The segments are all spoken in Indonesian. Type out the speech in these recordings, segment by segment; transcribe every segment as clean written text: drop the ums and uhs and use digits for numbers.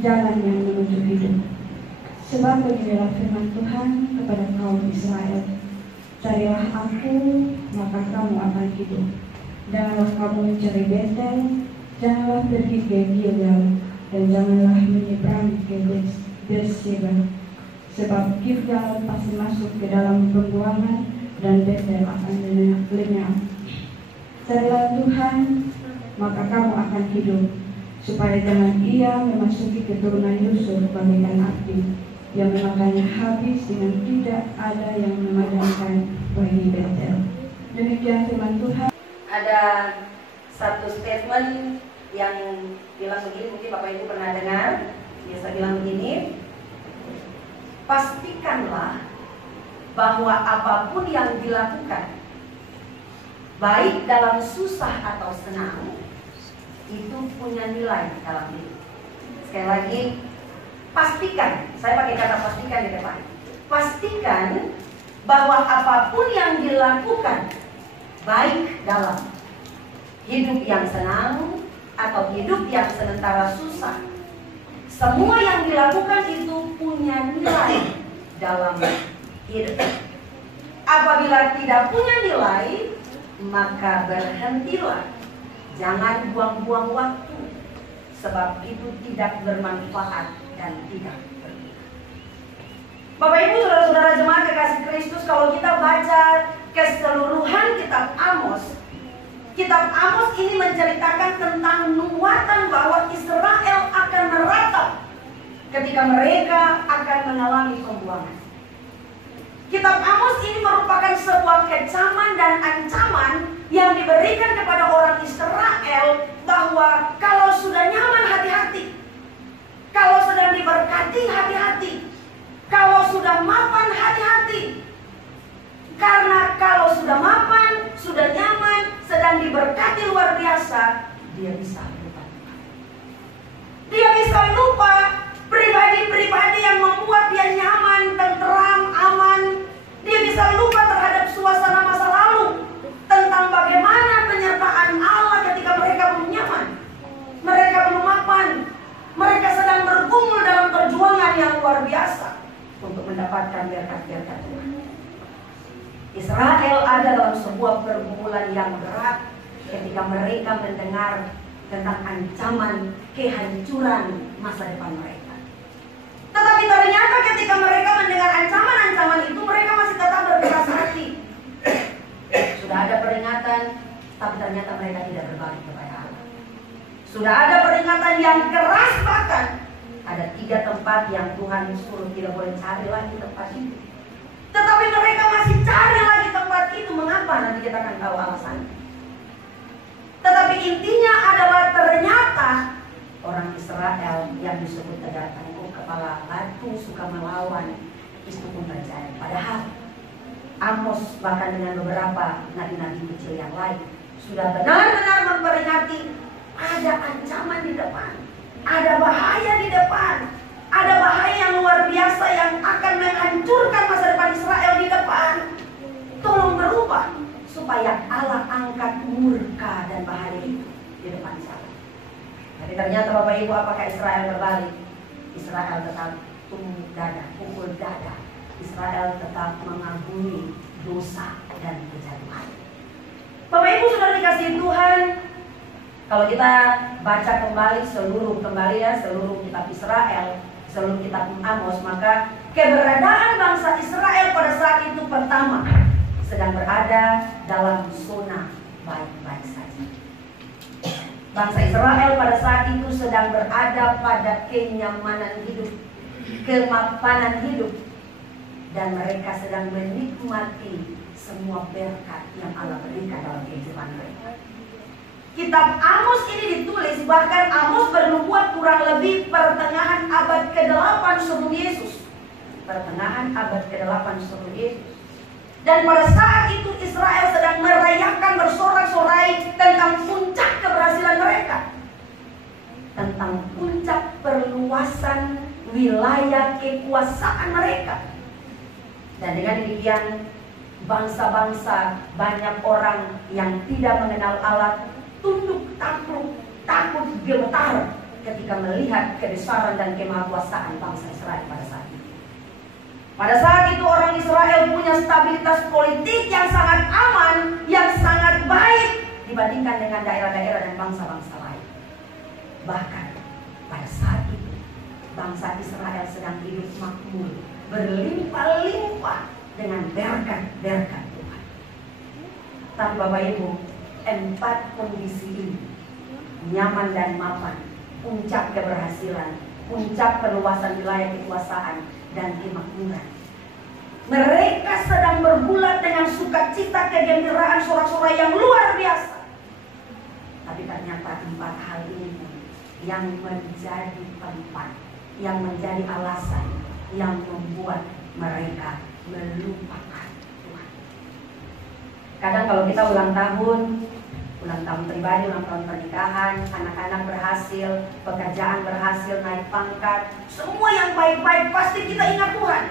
jalan yang menuju hidup. Sebab beginilah firman Tuhan kepada kaum Israel, carilah aku, maka kamu akan hidup. Janganlah kamu mencari Betel, janganlah pergi ke Gilgal, dan janganlah menyeberang ke Berseba. Sebab Gilgal pasti masuk ke dalam pembuangan, dan Betel akan lenyap. Carilah Tuhan, maka kamu akan hidup, supaya jangan ia memasuki keturunan Yusuf bagaikan api, yang memakannya habis dengan tidak ada yang memadamkan bagi Betel. Demikian firman Tuhan. Ada satu statement yang bilang begini, mungkin Bapak Ibu pernah dengar. Biasa bilang begini, pastikanlah bahwa apapun yang dilakukan, baik dalam susah atau senang, itu punya nilai dalam hidup. Sekali lagi, pastikan, saya pakai kata pastikan di depan. Pastikan bahwa apapun yang dilakukan, baik dalam hidup yang senang atau hidup yang sementara susah, semua yang dilakukan itu punya nilai dalam hidup. Apabila tidak punya nilai, maka berhentilah. Jangan buang-buang waktu, sebab itu tidak bermanfaat dan tidak berguna. Bapak Ibu, saudara-saudara jemaat kekasih Kristus, kalau kita baca keseluruhan kitab Amos ini menceritakan tentang nubuatan bahwa Israel akan meratap ketika mereka akan mengalami pembuangan. Kitab Amos ini merupakan sebuah kecaman dan ancaman yang diberikan kepada orang Israel bahwa kalau sudah nyaman hati-hati, kalau sedang diberkati hati-hati, kalau sudah mapan hati-hati. Karena kalau sudah mapan, sudah nyaman, sedang diberkati luar biasa, dia bisa lupa. Dia bisa lupa pribadi-pribadi yang membuat dia nyaman, tenteram, aman. Dia bisa lupa terhadap suasana masa lalu, tentang bagaimana penyertaan Allah ketika mereka belum nyaman, mereka belum mapan, mereka sedang bergumul dalam perjuangan yang luar biasa untuk mendapatkan berkat-berkat Tuhan. Israel ada dalam sebuah pergumulan yang berat ketika mereka mendengar tentang ancaman kehancuran masa depan mereka. Tetapi ternyata ketika mereka mendengar ancaman-ancaman itu, mereka masih tetap berkeras hati. Sudah ada peringatan, tapi ternyata mereka tidak berbalik kepada Allah. Sudah ada peringatan yang keras, bahkan ada 3 tempat yang Tuhan suruh tidak boleh cari lagi tempat itu. Tetapi mereka masih cari lagi tempat itu. Mengapa? Nanti kita akan tahu alasannya. Tetapi intinya adalah ternyata orang Israel yang disebut Tegar Tangguh, kepala batu, suka melawan, itu pun terjadi. Padahal Amos bahkan dengan beberapa nabi-nabi kecil yang lain sudah benar-benar memperingati ada ancaman di depan, ada bahaya di depan, ada bahaya yang luar biasa yang akan menghancurkan masa depan Israel di depan. Tolong berubah supaya Allah angkat murka dan bahaya itu di depan Israel. Tapi ternyata Bapak Ibu, apakah Israel berbalik? Israel tetap tumbuh dada, pukul dada. Israel tetap mengagumi dosa dan kejatuhan. Bapak Ibu sudah dikasihi Tuhan, kalau kita baca kembali seluruh kitab Israel, seluruh kitab Amos, maka keberadaan bangsa Israel pada saat itu pertama sedang berada dalam zona baik-baik saja. Bangsa Israel pada saat itu sedang berada pada kenyamanan hidup, kemapanan hidup, dan mereka sedang menikmati semua berkat yang Allah berikan dalam kehidupan mereka. Kitab Amos ini ditulis, bahkan Amos bernubuat kurang lebih pertengahan abad ke-8 sebelum Yesus. Pertengahan abad ke-8 sebelum Yesus. Dan pada saat itu Israel sedang merayakan bersorak-sorai tentang puncak keberhasilan mereka, tentang puncak perluasan wilayah kekuasaan mereka. Dan dengan demikian bangsa-bangsa, banyak orang yang tidak mengenal Allah tunduk, takut, gemetar ketika melihat kebesaran dan kemahakuasaan bangsa Israel pada saat itu. Pada saat itu orang Israel punya stabilitas politik yang sangat aman, yang sangat baik dibandingkan dengan daerah-daerah dan bangsa-bangsa lain. Bahkan pada saat itu bangsa Israel sedang hidup makmur, berlimpah-limpah dengan berkat-berkat Tuhan. Tapi Bapak Ibu, 4 kondisi ini, nyaman dan mapan, puncak keberhasilan, puncak perluasan wilayah kekuasaan dan kemakmuran. Mereka sedang bergulat dengan sukacita, kegembiraan, sorak-sorai yang luar biasa. Tapi ternyata 4 hal ini yang menjadi tempat, yang menjadi alasan, yang membuat mereka melupakan Tuhan. Kadang kalau kita ulang tahun pribadi, ulang tahun pernikahan, anak-anak berhasil, pekerjaan berhasil, naik pangkat, semua yang baik-baik, pasti kita ingat Tuhan.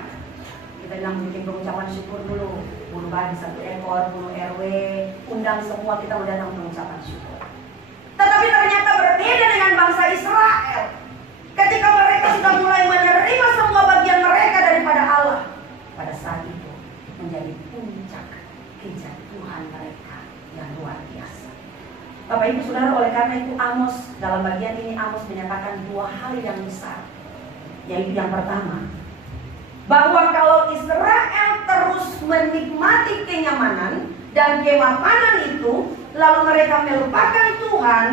Kita bilang bikin pengucapan syukur dulu, bunuh babi 1 ekor, bunuh RW, undang semua, kita udah datang pengucapan syukur. Tetapi ternyata berbeda dengan bangsa Israel. Ketika mereka sudah mulai menerima semua bagian mereka daripada Allah, pada saat itu menjadi puncak kejatuhan mereka yang luar biasa. Bapak Ibu Saudara, oleh karena itu Amos, dalam bagian ini Amos menyatakan 2 hal yang besar. Yaitu yang pertama, bahwa kalau Israel terus menikmati kenyamanan dan kemapanan itu, lalu mereka melupakan Tuhan,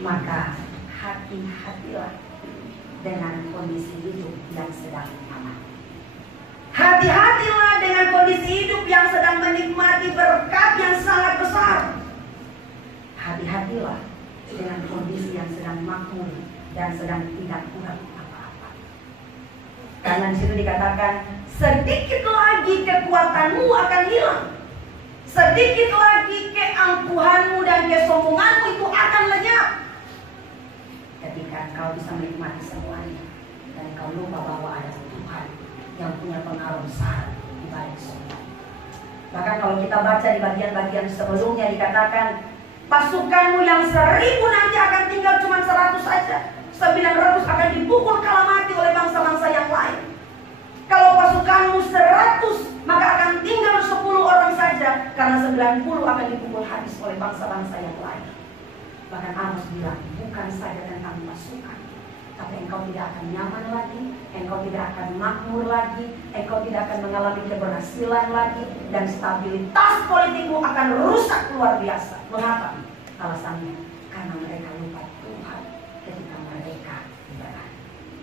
maka hati-hatilah dengan kondisi hidup yang sedang aman. Hati-hatilah dengan kondisi hidup yang sedang menikmati berkat yang sangat besar. Hati-hatilah dengan kondisi yang sedang makmur dan sedang tidak kurang apa-apa. Karena di situ dikatakan, sedikit lagi kekuatanmu akan hilang. Sedikit lagi keangkuhanmu dan kesombonganmu itu akan lenyap. Ketika kau bisa menikmati semuanya dan kau lupa bahwa ada Tuhan yang punya pengaruh besar di balik semua. Bahkan kalau kita baca di bagian-bagian sebelumnya dikatakan, pasukanmu yang 1000 nanti akan tinggal cuma 100 saja. 900 akan dipukul kalah mati oleh bangsa-bangsa yang lain. Kalau pasukanmu 100, maka akan tinggal 10 orang saja, karena 90 akan dipukul habis oleh bangsa-bangsa yang lain. Bahkan Amos bilang, bukan saja tentang pasukan, tapi engkau tidak akan nyaman lagi, engkau tidak akan makmur lagi, engkau tidak akan mengalami keberhasilan lagi, dan stabilitas politikmu akan rusak luar biasa. Mengapa? Alasannya, karena mereka lupa Tuhan ketika mereka berat.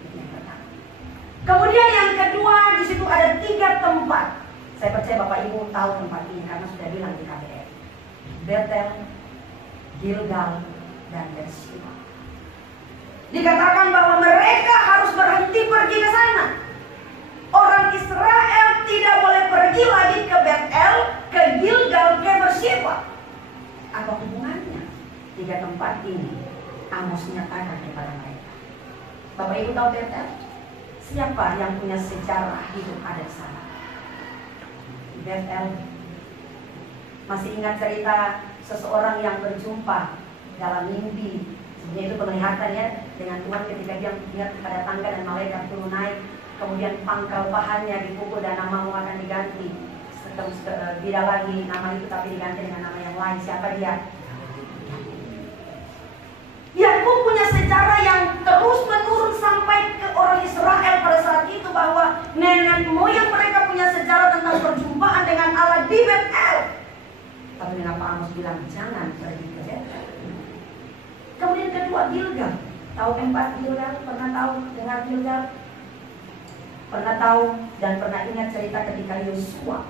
Itu yang pertama. Kemudian yang kedua, di situ ada 3 tempat. Saya percaya Bapak Ibu tahu tempat ini karena sudah bilang di KBR. Betel, Gilgal, dan Berseba. Dikatakan bahwa mereka harus berhenti pergi ke sana. Orang Israel tidak boleh pergi lagi ke Betel, ke Gilgal, ke Berseba. Apa hubungannya? 3 tempat ini Amos menyatakan kepada mereka. Bapak Ibu tahu Betel? Siapa yang punya sejarah hidup ada di sana? Betel. Masih ingat cerita seseorang yang berjumpa dalam mimpi? Sebenarnya itu penglihatan ya, dengan Tuhan ketika dia melihat pada tangga dan malaikat turun naik, kemudian pangkal pahannya dipukul dan namamu akan diganti. Tidak lagi nama itu tapi diganti dengan nama yang lain. Siapa dia? Yakub punya sejarah yang terus menurun sampai ke orang Israel pada saat itu, bahwa nenek moyang mereka punya sejarah tentang perjumpaan dengan Allah di Betel. Tapi mengapa Amos bilang jangan pergi ke Betel? Kemudian kedua, Gilgal. Tahu tempat Gilgal? Pernah tahu dengar Gilgal? Pernah tahu dan pernah ingat cerita ketika Yosua,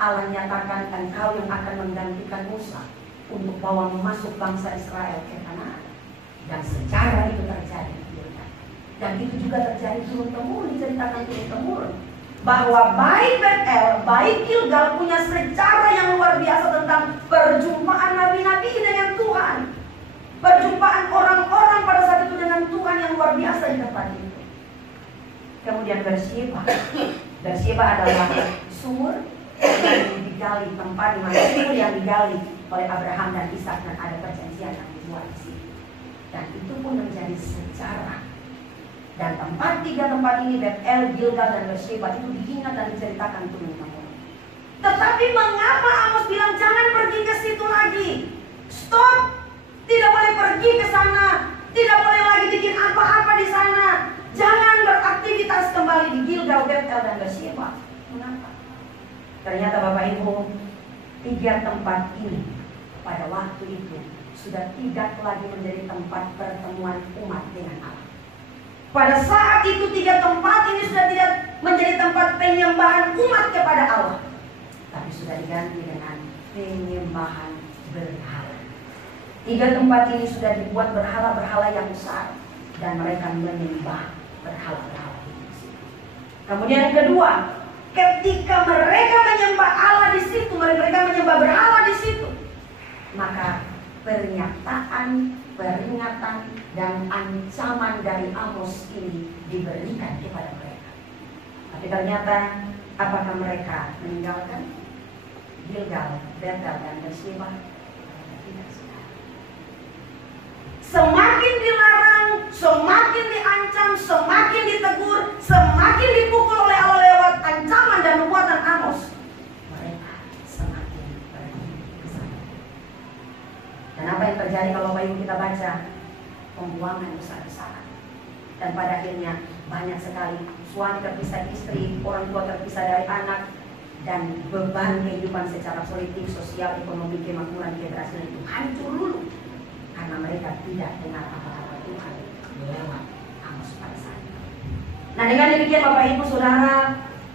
Allah nyatakan engkau yang akan menggantikan Musa untuk bawa masuk bangsa Israel ke Kanaan. Dan sejarah itu terjadi di Gilgal. Dan itu juga terjadi turun-temurun, diceritakan turun-temurun, bahwa baik Betel, baik Gilgal punya sejarah yang luar biasa tentang perjumpaan nabi-nabi dengan Tuhan. Perjumpaan orang-orang pada saat itu dengan Tuhan yang luar biasa di tempat itu. Kemudian Berseba. Berseba adalah sumur yang digali, tempat di mana sumur yang digali oleh Abraham dan Ishak, dan ada perjanjian yang dibuat di sini. Dan itu pun menjadi menjadi sejarah. Dan tiga tempat ini, Betel, Gilgal, dan Beersheba, itu diingat dan diceritakan turun-temurun. Tetapi mengapa Amos bilang jangan pergi ke situ lagi? Stop! Tidak boleh pergi ke sana. Tidak boleh lagi bikin apa-apa di sana. Jangan beraktivitas kembali di Gilgal, Betel, dan Beersheba. Mengapa? Ternyata Bapak Ibu, 3 tempat ini pada waktu itu sudah tidak lagi menjadi tempat pertemuan umat dengan Allah. Pada saat itu 3 tempat ini sudah tidak menjadi tempat penyembahan umat kepada Allah, tapi sudah diganti dengan penyembahan berhala. 3 tempat ini sudah dibuat berhala-berhala yang besar, dan mereka menyembah berhala-berhala itu. Kemudian yang kedua, ketika mereka menyembah Allah di situ, mereka menyembah berhala di situ, maka pernyataan, peringatan, dan ancaman dari Amos ini diberikan kepada mereka. Tapi ternyata apakah mereka meninggalkan Gilgal, Betel, dan Beersheba? Tidak. Semakin dilarang, semakin diancam, semakin ditegur, semakin dipukul oleh Allah lewat ancaman dan nubuatan Amos, mereka semakin pergi ke sana. Dan apa yang terjadi kalau Bapak Ibu kita baca? Pembuangan besar-besaran. Dan pada akhirnya banyak sekali suami terpisah istri, orang tua terpisah dari anak, dan beban kehidupan secara politik, sosial, ekonomi, kemakmuran, keberhasilan itu hancur dulu karena mereka tidak dengar apa-apa Tuhan lewat Amos pada saat itu. Nah, dengan demikian Bapak Ibu Saudara,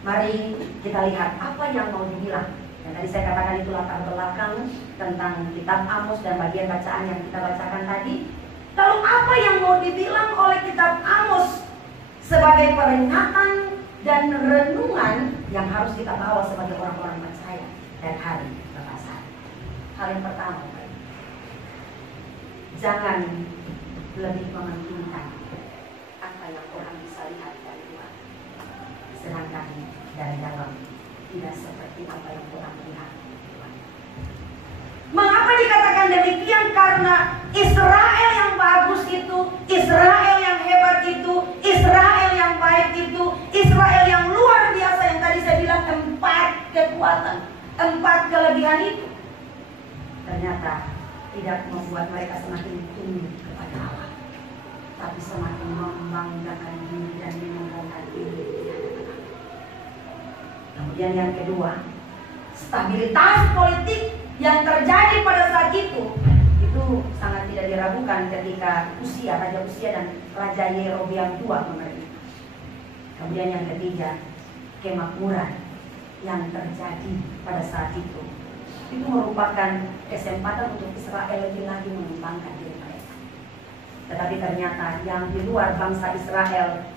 mari kita lihat apa yang mau dibilang. Dan tadi saya katakan itu latar belakang tentang kitab Amos dan bagian bacaan yang kita bacakan tadi. Lalu apa yang mau dibilang oleh kitab Amos sebagai peringatan dan renungan yang harus kita bawa sebagai orang-orang percaya dan hari lepas. Hal yang pertama, jangan lebih mementingkan apa yang orang bisa lihat dari luar, sedangkan dari dalam tidak seperti apa yang orang lihat. Mengapa dikatakan demikian? Karena Israel yang bagus itu, Israel yang hebat itu, Israel yang baik itu, Israel yang luar biasa yang tadi saya bilang 4 kekuatan, 4 kelebihan itu, ternyata tidak membuat mereka semakin tunduk kepada Allah, tapi semakin membanggakan diri dan menyombongkan diri. Kemudian yang kedua, stabilitas politik yang terjadi pada saat itu sangat tidak diragukan ketika Raja Usia dan Raja Yerobeam II memerintah. Kemudian yang ketiga, kemakmuran yang terjadi pada saat itu merupakan kesempatan untuk Israel lebih lagi mengembangkan diri mereka. Tetapi ternyata yang di luar bangsa Israel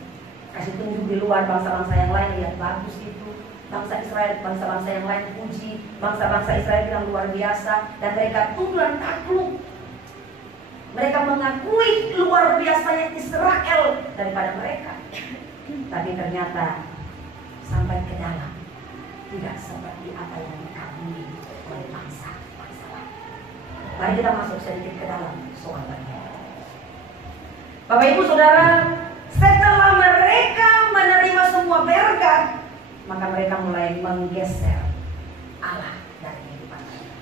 kasih tunjuk di luar bangsa-bangsa yang lain, lihat bagus itu. Bangsa Israel, bangsa-bangsa yang lain puji, bangsa-bangsa Israel bilang luar biasa, dan mereka tunduk dan takluk. Mereka mengakui luar biasanya Israel daripada mereka. Tapi ternyata sampai ke dalam tidak seperti apa yang dikagumi oleh bangsa-bangsa lain. Mari kita masuk sedikit ke dalam soal berhala. Bapak Ibu Saudara, setelah mereka menerima semua berkat, maka mereka mulai menggeser Allah dari kehidupan mereka.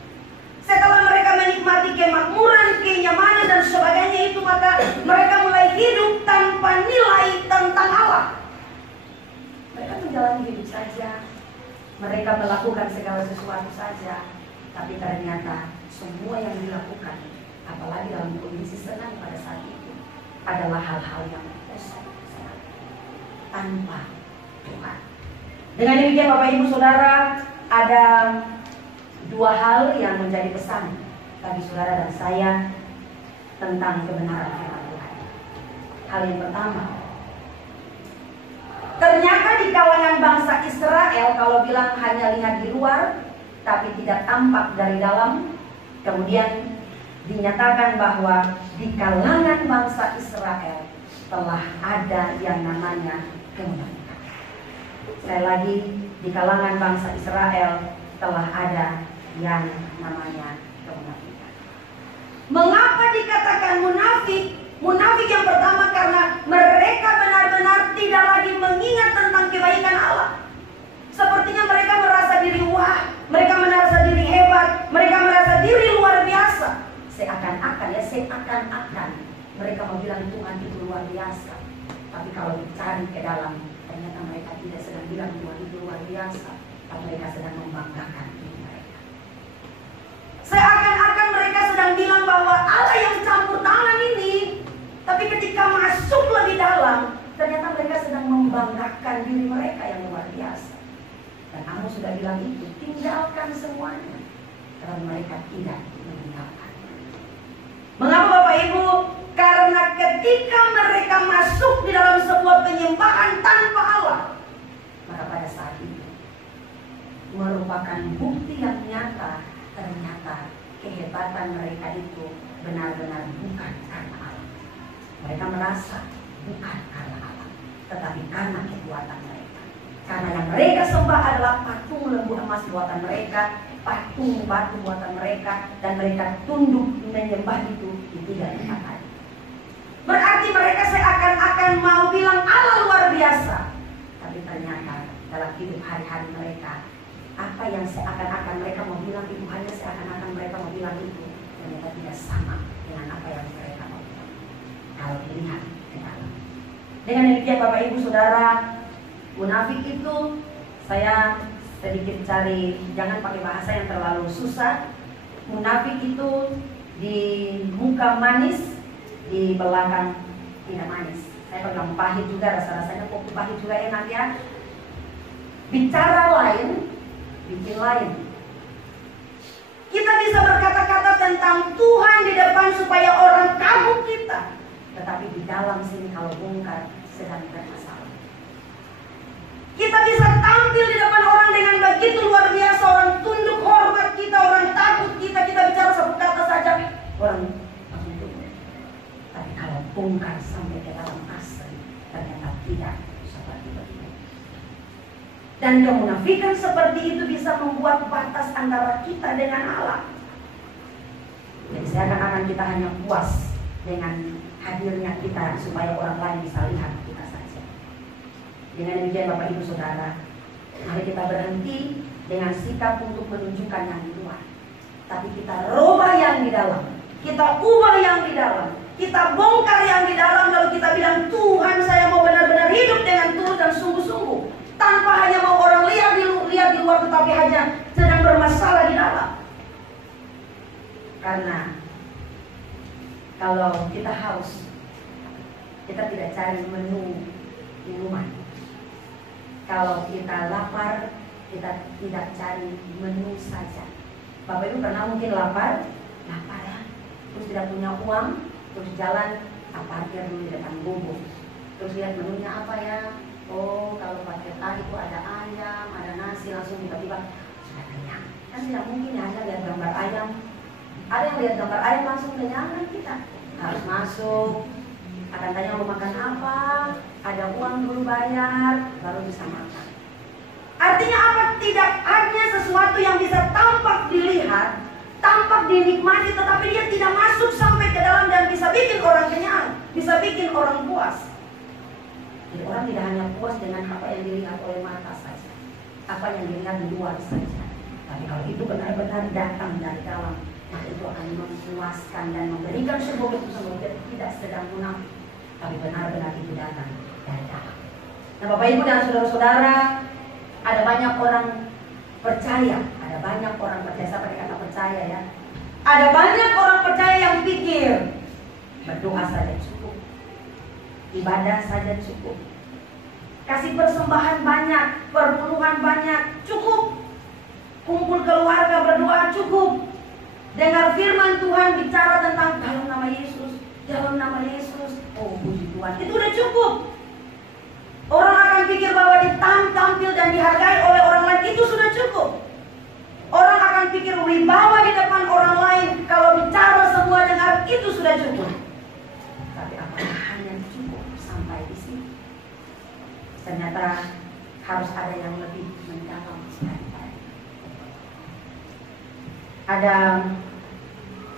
Setelah mereka menikmati kemakmuran, kenyamanan dan sebagainya itu, maka mereka mulai hidup tanpa nilai tentang Allah. Mereka menjalani hidup saja, mereka melakukan segala sesuatu saja, tapi ternyata semua yang dilakukan, apalagi dalam kondisi senang pada saat itu, adalah hal-hal yang kosong tanpa Tuhan. Dengan demikian Bapak Ibu Saudara, ada 2 hal yang menjadi pesan bagi saudara dan saya tentang kebenaran firman Tuhan. Hal yang pertama, ternyata di kalangan bangsa Israel, kalau bilang hanya lihat di luar tapi tidak tampak dari dalam, kemudian dinyatakan bahwa di kalangan bangsa Israel telah ada yang namanya kemunafikan. Sekali lagi, di kalangan bangsa Israel telah ada yang namanya kemunafikan. Mengapa dikatakan munafik? Munafik yang pertama karena mereka benar-benar tidak lagi mengingat tentang kebaikan Allah. Sepertinya mereka merasa diri wah, mereka merasa diri hebat, mereka merasa diri luar biasa. Seakan-akan mereka mau bilang Tuhan itu luar biasa. Tapi kalau dicari ke dalam, ternyata mereka tidak sedang bilang Tuhan itu luar biasa, tapi mereka sedang membanggakan diri mereka. Seakan-akan mereka sedang bilang bahwa Allah yang campur tangan ini, tapi ketika masuk lebih dalam, ternyata mereka sedang membanggakan diri mereka yang luar biasa. Dan Amos sudah bilang itu, tinggalkan semuanya, karena mereka tidak meninggalkan. Mengapa Bapak Ibu? Karena ketika mereka masuk di dalam sebuah penyembahan tanpa Allah, maka pada saat itu merupakan bukti yang nyata, ternyata kehebatan mereka itu benar-benar bukan karena Allah. Mereka merasa bukan karena Allah, tetapi karena kekuatan mereka. Karena yang mereka sembah adalah patung lembu emas buatan mereka, patung batu buatan mereka, dan mereka tunduk menyembah itu di 3 tempat hari. Berarti mereka seakan-akan mau bilang Allah luar biasa, tapi ternyata dalam hidup hari-hari mereka, apa yang seakan-akan mereka mau bilang itu, hanya seakan-akan mereka mau bilang itu, ternyata tidak sama dengan apa yang mereka mau bilang. Kalau dilihat ke dalam. Dengan demikian Bapak Ibu Saudara, munafik itu saya sedikit cari, jangan pakai bahasa yang terlalu susah. Munafik itu di muka manis, di belakang tidak manis. Saya pegang pahit juga, rasa-rasanya kopi pahit juga enak ya. Bicara lain, bikin lain. Kita bisa berkata-kata tentang Tuhan di depan supaya orang kagum kita, tetapi di dalam sini kalau bongkar sedang bermasalah. Kita bisa tampil di depan orang dengan begitu luar biasa, orang tunduk hormat kita, orang takut kita, kita bicara satu kata saja, orang langsung tunduk. Tapi kalau bongkar sampai ke dalam asli, ternyata tidak seperti itu. Dan kemunafikan seperti itu bisa membuat batas antara kita dengan Allah. Jadi seakan-akan kita hanya puas dengan hadirnya kita supaya orang lain bisa lihat kita saja. Dengan demikian Bapak Ibu Saudara, mari kita berhenti dengan sikap untuk menunjukkan yang di luar, tapi kita rubah yang di dalam, kita ubah yang di dalam, kita bongkar yang di dalam. Lalu kita bilang, Tuhan, saya mau benar-benar hidup dengan tulus dan sungguh-sungguh, tanpa hanya mau orang lihat di luar, tetapi hanya sedang bermasalah di dalam. Karena kalau kita haus, kita tidak cari menu minuman. Kalau kita lapar, kita tidak cari menu saja. Bapak Ibu pernah mungkin lapar ya, terus tidak punya uang, terus jalan, parkir dulu di depan gubuk, terus lihat menunya apa ya. Oh, kalau paket A itu ada ayam, ada nasi, langsung tiba-tiba sudah kenyang. Kan tidak mungkin ya, hanya lihat gambar ayam. Ada yang lihat gambar ayam langsung kenyang, kan kita harus masuk, akan tanya mau makan apa, ada uang dulu bayar, baru bisa makan. Artinya apa? Tidak hanya sesuatu yang bisa tampak dilihat, tampak dinikmati, tetapi dia tidak masuk sampai ke dalam dan bisa bikin orang kenyang, bisa bikin orang puas. Jadi orang tidak hanya puas dengan apa yang dilihat oleh mata saja, apa yang dilihat di luar saja. Tapi kalau itu benar-benar datang dari dalam, maka itu akan memuaskan dan memberikan sebuah keputusan tidak sedang munafik, tapi benar-benar itu datang dari dalam. Nah Bapak Ibu dan Saudara-saudara, ada banyak orang percaya, saya pakai kata percaya ya. Ada banyak orang percaya yang pikir berdoa saja cukup, ibadah saja cukup, kasih persembahan banyak, perpuluhan banyak cukup, kumpul keluarga berdoa cukup, dengar firman Tuhan bicara tentang dalam nama Yesus, oh puji Tuhan, itu udah cukup. Orang akan pikir bahwa ditampil dan dihargai oleh orang lain itu sudah cukup. Orang akan pikir wibawa di depan orang lain, kalau bicara semua dengar itu sudah cukup. Tapi apakah hanya cukup sampai di sini? Ternyata harus ada yang lebih mendalam daripada. Ada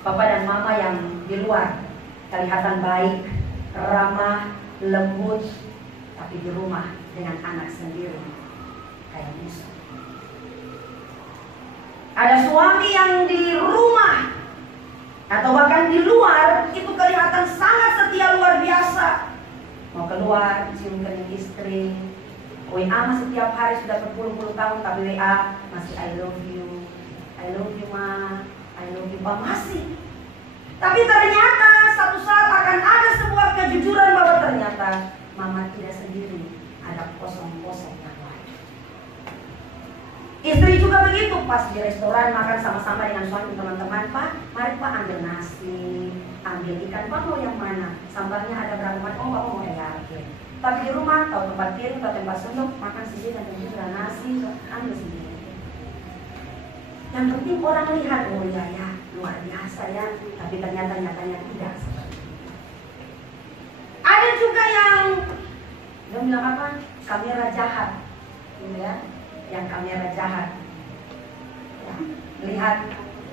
papa dan mama yang di luar, kelihatan baik, ramah, lembut, tapi di rumah dengan anak sendiri kayak musuh. Ada suami yang di rumah atau bahkan di luar itu kelihatan sangat setia luar biasa. Mau keluar, cium kening istri, WA setiap hari sudah berpuluh-puluh tahun, tapi WA masih I love you ma, I love you pa, masih. Tapi ternyata satu saat akan ada sebuah kejujuran bahwa ternyata mama tidak sendiri, ada kosong-kosong yang lain. Istri juga begitu, pas di restoran makan sama-sama dengan suami teman-teman, Pak, mari Pak ambil nasi, ambil ikan, Pak mau yang mana? Sambalnya ada berapa macam? Oh, Pak mau yang yakin. Tapi di rumah, tahu tempat piring, tahu tempat sendok, makan sendiri dan tentu nasi, ambil sendiri. Yang penting orang lihat, oh ya, luar biasa ya, tapi ternyata nyatanya tidak seperti itu. Ada juga yang dia bilang apa? Kamera jahat, gitu ya, yang kamera jahat. Ya, lihat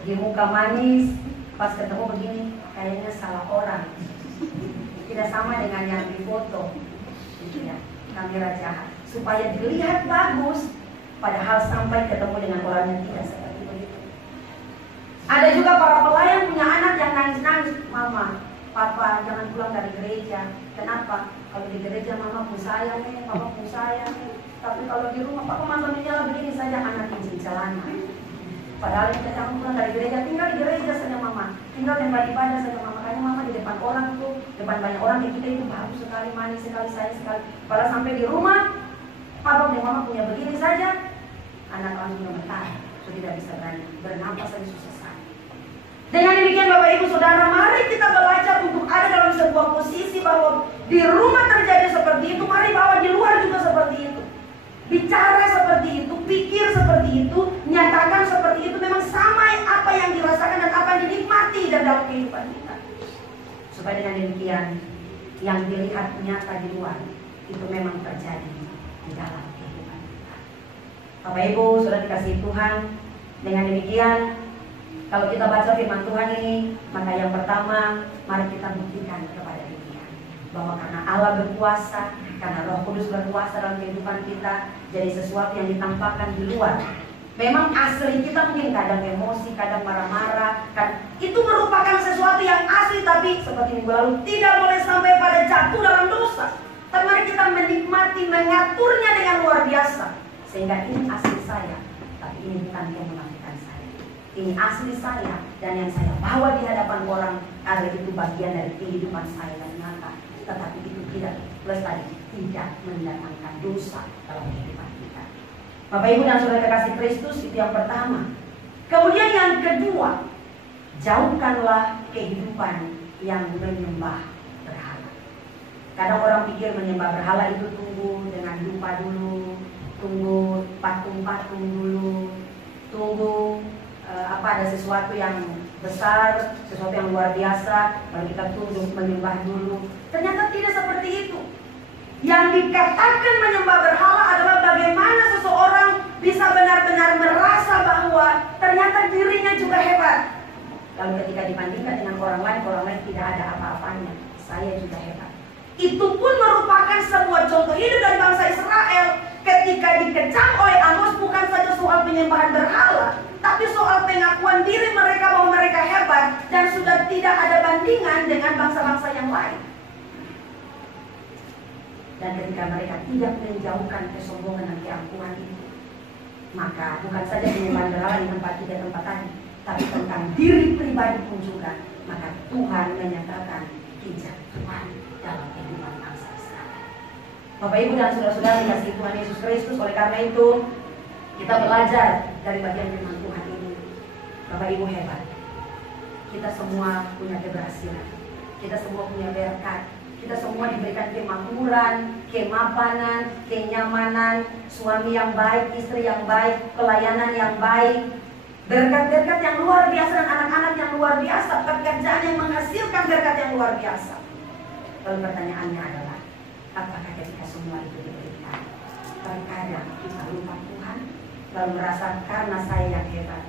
di muka manis, pas ketemu begini, kayaknya salah orang, tidak sama dengan yang di foto, gitu ya, kamera jahat, supaya dilihat bagus, padahal sampai ketemu dengan orang yang tidak seperti. Ada juga para pelayan punya anak yang nangis-nangis, mama, papa jangan pulang dari gereja. Kenapa? Kalau di gereja mama pun sayang nih, papa pun sayang nih. Tapi kalau di rumah papa mama menyala begini saja, anak izin celana. Padahal kita jangan pulang dari gereja, tinggal di gereja saja mama, tinggal tempat ibadah saja mama. Karena mama di depan orang tuh, depan banyak orang yang kita itu bagus sekali, manis sekali, sayang sekali. Padahal sampai di rumah, papa dan mama punya begini saja, anak langsung gemetar, so tidak bisa berani bernapas saja susah. Dengan demikian Bapak Ibu Saudara, mari kita belajar untuk ada dalam sebuah posisi bahwa di rumah terjadi seperti itu, mari bahwa di luar juga seperti itu. Bicara seperti itu, pikir seperti itu, nyatakan seperti itu, memang sama apa yang dirasakan dan apa yang dinikmati dalam kehidupan kita. Supaya dengan demikian, yang dilihat nyata di luar, itu memang terjadi di dalam kehidupan kita. Bapak Ibu sudah dikasihi Tuhan, dengan demikian, kalau kita baca firman Tuhan ini, maka yang pertama, mari kita buktikan kepada dunia bahwa karena Allah berkuasa, karena Roh Kudus berkuasa dalam kehidupan kita, jadi sesuatu yang ditampakkan di luar. Memang asli kita mungkin kadang emosi, kadang marah-marah, kan itu merupakan sesuatu yang asli, tapi seperti minggu lalu tidak boleh sampai pada jatuh dalam dosa. Tapi mari kita menikmati, mengaturnya dengan luar biasa, sehingga ini asli saya, tapi ini bukan yang menafikan saya. Ini asli saya dan yang saya bawa di hadapan orang agar itu bagian dari kehidupan saya dan nyata. Tetapi itu tidak mendatangkan dosa dalam kehidupan kita. Bapak Ibu dan Saudara kekasih Kristus, itu yang pertama. Kemudian yang kedua, jauhkanlah kehidupan yang menyembah berhala. Kadang orang pikir menyembah berhala itu tunggu dengan lupa dulu, tunggu patung-patung dulu, tunggu ada sesuatu yang besar, sesuatu yang luar biasa, baru kita tunduk menyembah dulu. Ternyata tidak seperti itu. Yang dikatakan menyembah berhala adalah bagaimana seseorang bisa benar-benar merasa bahwa ternyata dirinya juga hebat. Lalu ketika dibandingkan dengan orang lain tidak ada apa-apanya. Saya juga hebat. Itu pun merupakan sebuah contoh hidup dari bangsa Israel ketika dikecam oleh Amos, bukan saja soal penyembahan berhala, tapi soal pengakuan diri mereka bahwa mereka hebat dan sudah tidak ada bandingan dengan bangsa-bangsa yang lain. Dan ketika mereka tidak menjauhkan kesombongan dan keangkuhan itu, maka bukan saja penyembahan berhala di tempat tiga tempat tadi, tapi tentang diri pribadi pun juga, maka Tuhan menyatakan kejatuhan dalam kehidupan bangsa Israel. Bapak Ibu dan saudara-saudara dikasihi Tuhan Yesus Kristus, oleh karena itu kita belajar dari bagian firman Tuhan ini. Bapak Ibu hebat. Kita semua punya keberhasilan. Kita semua punya berkat. Kita semua diberikan kemakmuran, kemapanan, kenyamanan, suami yang baik, istri yang baik, pelayanan yang baik, berkat-berkat yang luar biasa dan anak-anak yang luar biasa, pekerjaan yang menghasilkan berkat yang luar biasa. Lalu pertanyaannya adalah, apakah ketika semua itu diberikan, terkadang kita lupa Tuhan, lalu merasa karena saya yang hebat,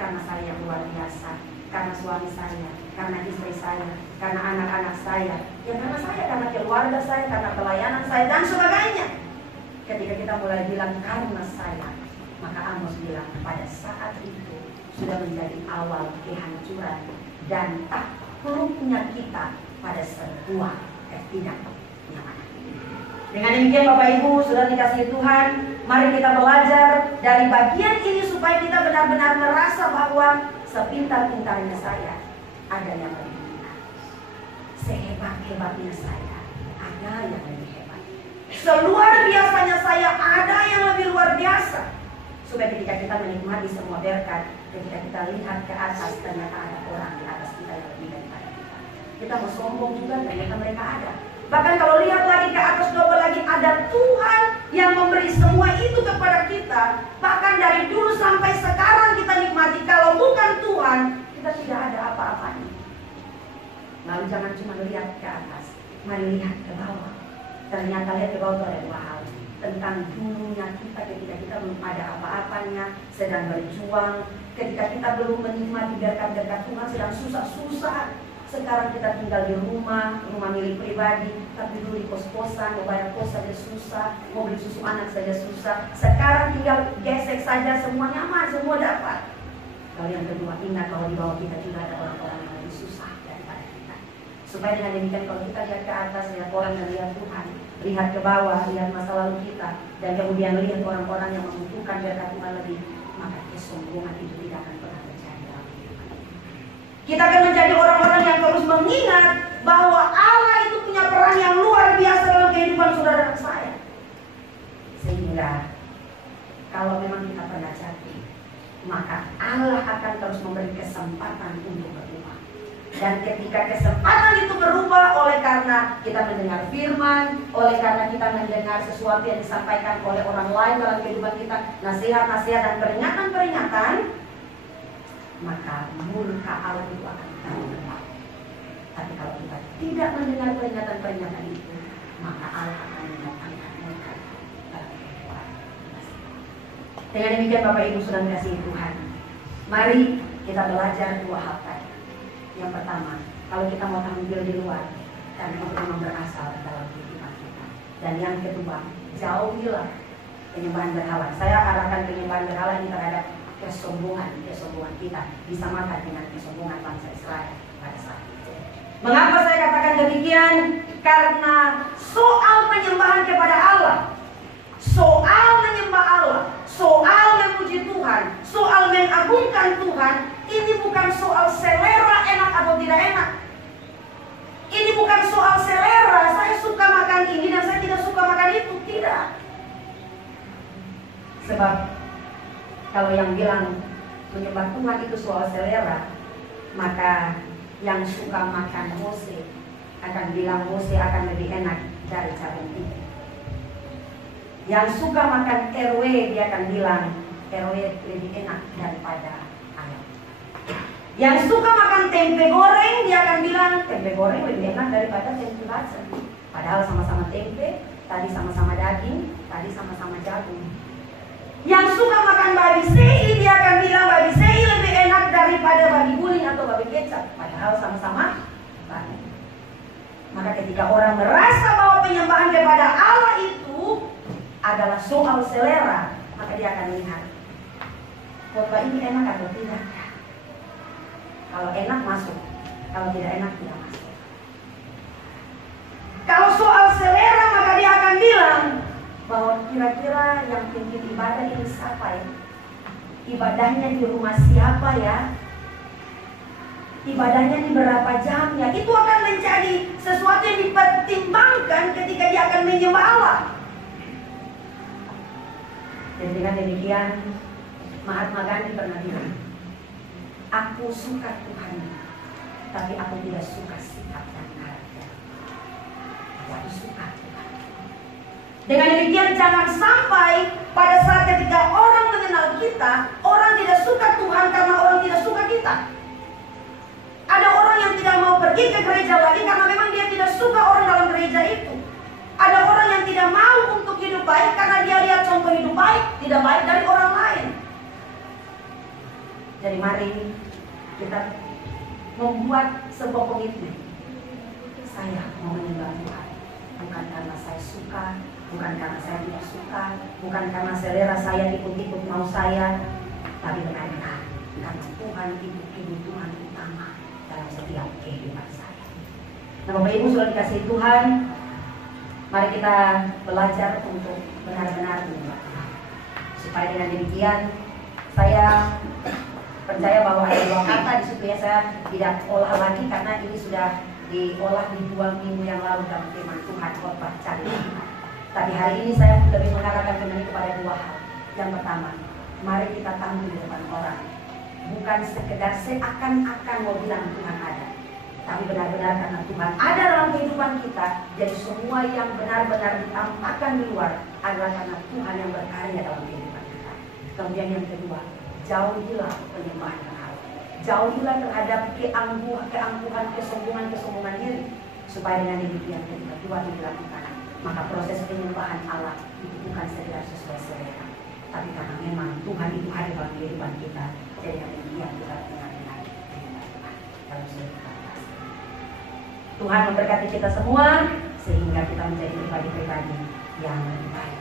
karena saya yang luar biasa, karena suami saya, karena istri saya, karena anak-anak saya, ya karena saya, karena keluarga saya, karena pelayanan saya, dan sebagainya. Ketika kita mulai bilang karena saya, maka Amos bilang pada saat itu sudah menjadi awal kehancuran dan takluknya kita pada sebuah ketidaknyamanan. Dengan demikian Bapak Ibu, sudah dikasihi Tuhan, mari kita belajar dari bagian ini supaya kita benar-benar merasa bahwa sepintar-pintarnya saya ada yang lebih pintar, sehebat-hebatnya saya ada yang lebih hebat, seluar biasanya saya ada yang lebih luar biasa. Supaya ketika kita menikmati semua berkat, ketika kita lihat ke atas, ternyata ada orang di atas kita yang lebih daripada kita. Kita mau sombong juga, ternyata mereka ada. Bahkan kalau lihat lagi ke atas, double lagi, ada Tuhan yang memberi semua itu kepada kita. Bahkan dari dulu sampai sekarang kita nikmati. Kalau bukan Tuhan, kita tidak ada apa-apanya. Lalu jangan cuma lihat ke atas, mari lihat ke bawah. Ternyata lihat ke bawah itu ada dua hal. Tentang dulunya kita ketika kita belum ada apa-apanya, sedang berjuang. Ketika kita belum menikmati berkat-berkat Tuhan, sedang susah-susah. Sekarang kita tinggal di rumah milik pribadi, tapi dulu di kos-kosan, mau bayar kos saja susah, mau beli susu anak saja susah. Sekarang tinggal gesek saja, semua nyaman, semua dapat. Lalu yang kedua, ingat bahwa di bawah kita juga ada orang-orang yang lebih susah daripada kita. Supaya dengan demikian kalau kita lihat ke atas, lihat orang dan lihat Tuhan, lihat ke bawah, lihat masa lalu kita, dan kemudian lihat orang-orang yang membutuhkan berkat Tuhan lebih, maka kesombongan itu tidak akan pernah terjadi dalam kehidupan kita. Kita akan menjadi orang-orang yang terus mengingat bahwa Allah itu punya peran yang luar biasa dalam kehidupan saudara dan saya. Sehingga kalau memang kita pernah jatuh, maka Allah akan terus memberi kesempatan untuk berubah. Dan ketika kesempatan itu berubah oleh karena kita mendengar firman, oleh karena kita mendengar sesuatu yang disampaikan oleh orang lain dalam kehidupan kita, nasihat-nasihat dan peringatan-peringatan, maka murka Allah itu akan kita mendengar. Tapi kalau kita tidak mendengar peringatan-peringatan itu, maka Allah akan mendatangkan murka dalam kehidupan kita. Dengan demikian Bapak Ibu saudara kasih Tuhan, mari kita belajar dua hal tadi. Yang pertama, kalau kita mau tampil di luar, karena itu memang berasal dalam kehidupan kita. Dan yang kedua, jauhilah penyembahan berhala. Saya arahkan penyembahan berhala ini terhadap kesombongan kita, disamakan dengan kesombongan bangsa Israel pada saat itu. Mengapa saya katakan demikian? Karena soal penyembahan kepada Allah, soal menyembah Allah, soal memuji Tuhan, soal mengagungkan Tuhan, ini bukan soal selera enak atau tidak enak. Ini bukan soal selera, saya suka makan ini dan saya tidak suka makan itu. Tidak. Sebab kalau yang bilang menyembah Tuhan itu soal selera, maka yang suka makan Mose akan bilang Mose akan lebih enak dari cabang itu. Yang suka makan RW dia akan bilang RW lebih enak daripada ayam. Yang suka makan tempe goreng dia akan bilang tempe goreng lebih enak daripada tempe bacem. Padahal sama-sama tempe, tadi sama-sama daging, tadi sama-sama jagung. Yang suka makan babi sei dia akan bilang babi sei lebih enak daripada babi guling atau babi kecap. Padahal sama-sama babi. Maka ketika orang merasa bahwa penyembahan kepada Allah itu adalah soal selera, maka dia akan melihat khotbah ini enak atau tidak. Kalau enak masuk, kalau tidak enak tidak masuk. Kalau soal selera maka dia akan bilang bahwa kira-kira yang pimpin ibadah ini siapa ya? Ibadahnya di rumah siapa ya? Ibadahnya di berapa jam ya? Itu akan menjadi sesuatu yang dipertimbangkan ketika dia akan menyembah Allah. Dan dengan demikian Mahatma Gandhi pernah bilang, aku suka Tuhan, tapi aku tidak suka sikap dan karakter. Aku suka Tuhan. Dengan demikian jangan sampai pada saat ketika orang mengenal kita, orang tidak suka Tuhan karena orang tidak suka kita. Ada orang yang tidak mau pergi ke gereja lagi karena memang dia tidak suka orang dalam gereja itu. Ada orang yang tidak mau untuk hidup baik karena dia lihat contoh hidup baik tidak baik dari orang lain. Jadi mari kita membuat sebuah komitmen. Saya mau menyembah Tuhan, bukan karena saya suka, bukan karena saya tidak suka, bukan karena selera saya ikut-ikut mau saya, tapi benar-benar karena Tuhan itu kebutuhan utama dalam setiap kehidupan saya. Nah, Bapak Ibu sudah dikasih Tuhan, mari kita belajar untuk benar-benar menyembah Tuhan. Supaya dengan demikian saya percaya bahwa ada dua kata di situ ya, saya tidak olah lagi karena ini sudah diolah di 2 minggu yang lalu dalam firman Tuhan khotbah cari. Tapi hari ini saya lebih mengarahkan kembali kepada 2 hal. Yang pertama, mari kita tampil di depan orang, bukan sekedar seakan-akan mau bilang Tuhan ada, tapi benar-benar karena Tuhan ada dalam kehidupan kita. Jadi semua yang benar-benar ditampakkan di luar adalah karena Tuhan yang berkarya dalam kehidupan kita. Kemudian yang kedua, jauhilah penyembahan berhala. Jauhilah terhadap keangkuhan, kesombongan diri. Supaya dengan demikian ketika Tuhan dilakukan, maka proses penyembahan Allah itu bukan sekedar sesuai selera, tapi karena memang Tuhan itu ada dalam kehidupan kita. Jadi dengan demikian kita benar-benar menyembah Tuhan dalam seluruh keadaan. Tuhan memberkati kita semua sehingga kita menjadi pribadi-pribadi yang lebih baik.